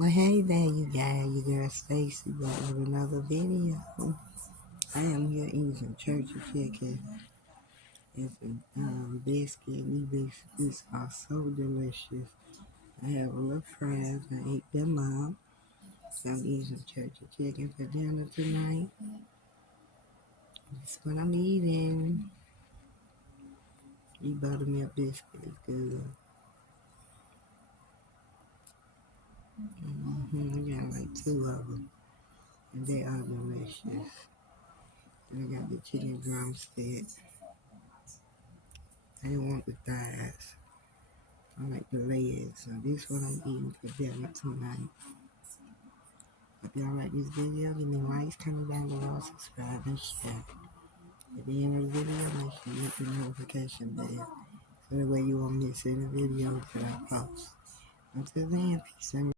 Well, hey there, you guys. Your girl Stacy back with another video. I am here eating some church chicken and some biscuit. These biscuits are so delicious. I have a little fries. I ate them up. I'm eating some church chicken for dinner tonight. That's what I'm eating. These buttermilk biscuits is good. I got like two of them, and they are delicious. And I got the chicken drumstick. I didn't want the thighs. I like the legs. So this is what I'm eating for dinner tonight. If y'all like this video, give me likes, comment down below, subscribe, and share. At the end of the video, make sure you hit the notification bell. So that way you won't miss any videos that I post. Until then, peace and